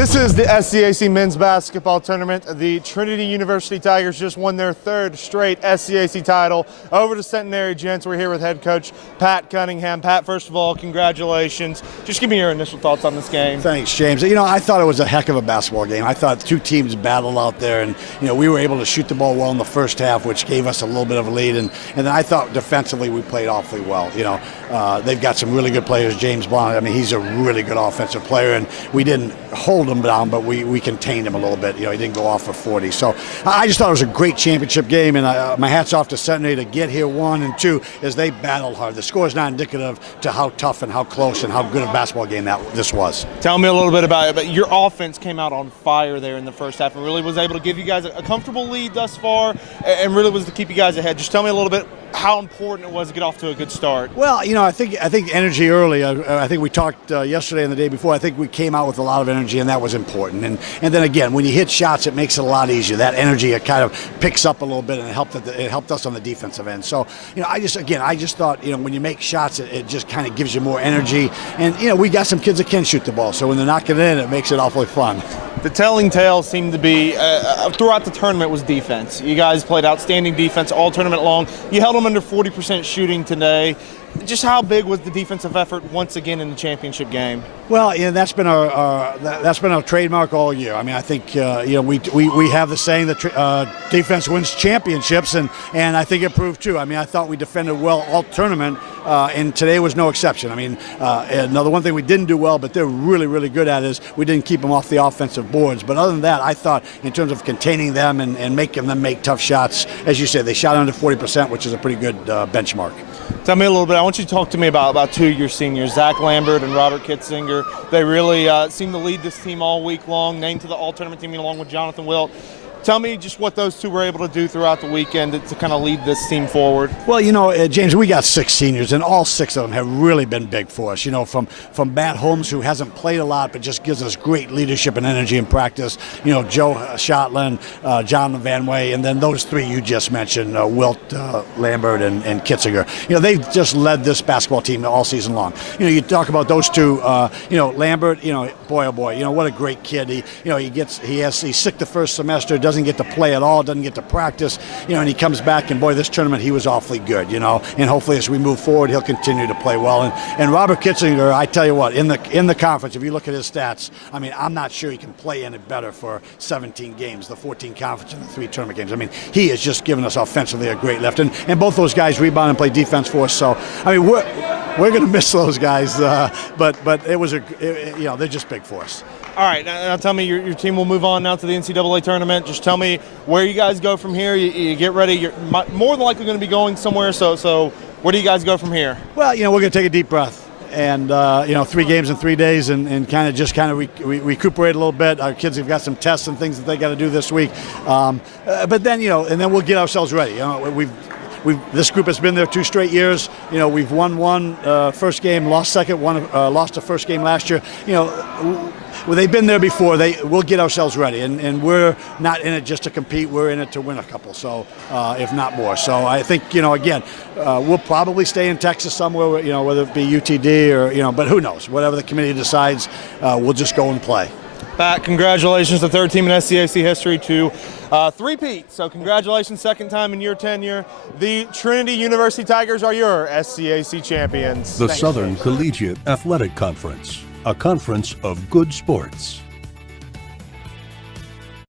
This is the SCAC men's basketball tournament. The Trinity University Tigers just won their third straight SCAC title over the Centenary Gents. We're here with head coach Pat Cunningham. Pat, first of all, congratulations. Just give me your initial thoughts on this game. Thanks, James. You know, I thought it was a heck of a basketball game. I thought two teams battled out there, and we were able to shoot the ball well in the first half, which gave us a little bit of a lead. And then I thought defensively we played awfully well. They've got some really good players. James Bond, I mean, he's a really good offensive player, and we didn't hold him down, but we contained him a little bit. He didn't go off for 40. So I just thought it was a great championship game, and my hat's off to Centenary to get here 1 and 2 as they battled hard. The score is not indicative to how tough and how close and how good a basketball game this was. Tell me a little bit about it. But your offense came out on fire there in the first half and really was able to give you guys a comfortable lead thus far, and really was to keep you guys ahead. Just tell me a little bit how important it was to get off to a good start. Well, I think energy early. I think we talked yesterday and the day before. I think we came out with a lot of energy, and that was important. And then again, when you hit shots, it makes it a lot easier. That energy, it kind of picks up a little bit, and it helped us on the defensive end. So I just thought when you make shots, it just kind of gives you more energy. And we got some kids that can shoot the ball, so when they're knocking it in, it makes it awfully fun. The telling tale seemed to be throughout the tournament was defense. You guys played outstanding defense all tournament long. You held them under 40% shooting today. Just how big was the defensive effort once again in the championship game? Well, that's been our trademark all year. I mean, I think we have the saying that defense wins championships, and I think it proved true. I mean, I thought we defended well all tournament, and today was no exception. I mean, the one thing we didn't do well, but they're really, really good at is we didn't keep them off the offensive boards. But other than that, I thought in terms of containing them and making them make tough shots, as you said, they shot under 40%, which is a pretty good benchmark. Tell me a little bit. I want you to talk to me about two of your seniors, Zach Lambert and Robert Kitzinger. They really seem to lead this team all week long, named to the all-tournament team along with Jonathan Wilt. Tell me just what those two were able to do throughout the weekend to kind of lead this team forward. Well, James, we got 6 seniors, and all 6 of them have really been big for us. From Matt Holmes, who hasn't played a lot but just gives us great leadership and energy in practice. Joe Shotland, John Van Way, and then those 3 you just mentioned, Wilt, Lambert, and Kitzinger. They've just led this basketball team all season long. You talk about those two. Lambert. Boy, oh boy. What a great kid. He's sick the first semester. Doesn't get to play at all, doesn't get to practice, and he comes back, and boy, this tournament he was awfully good, and hopefully as we move forward he'll continue to play well. And Robert Kitzinger, I tell you what, in the conference, if you look at his stats, I mean, I'm not sure he can play any better for 17 games, the 14 conference and the 3 tournament games. I mean, he has just given us offensively a great lift, and both those guys rebound and play defense for us. So I mean, we're going to miss those guys, but it was they're just big for us. All right, now tell me, your team will move on now to the NCAA tournament. Just tell me where you guys go from here. You get ready. You're more than likely going to be going somewhere. So where do you guys go from here? Well, we're going to take a deep breath. And, 3 games in 3 days and kind of recuperate a little bit. Our kids have got some tests and things that they got to do this week. But then, and then we'll get ourselves ready. This group has been there 2 straight years. We've won one first game, lost second, lost the first game last year. Well, they've been there before. We'll get ourselves ready, and we're not in it just to compete. We're in it to win a couple, so if not more. So I think again, we'll probably stay in Texas somewhere. Whether it be UTD or but who knows? Whatever the committee decides, we'll just go and play. Pat, congratulations, the 3rd team in SCAC history to 3-peat. So congratulations, 2nd time in your tenure. The Trinity University Tigers are your SCAC champions. The Southern Collegiate Athletic Conference, a conference of good sports.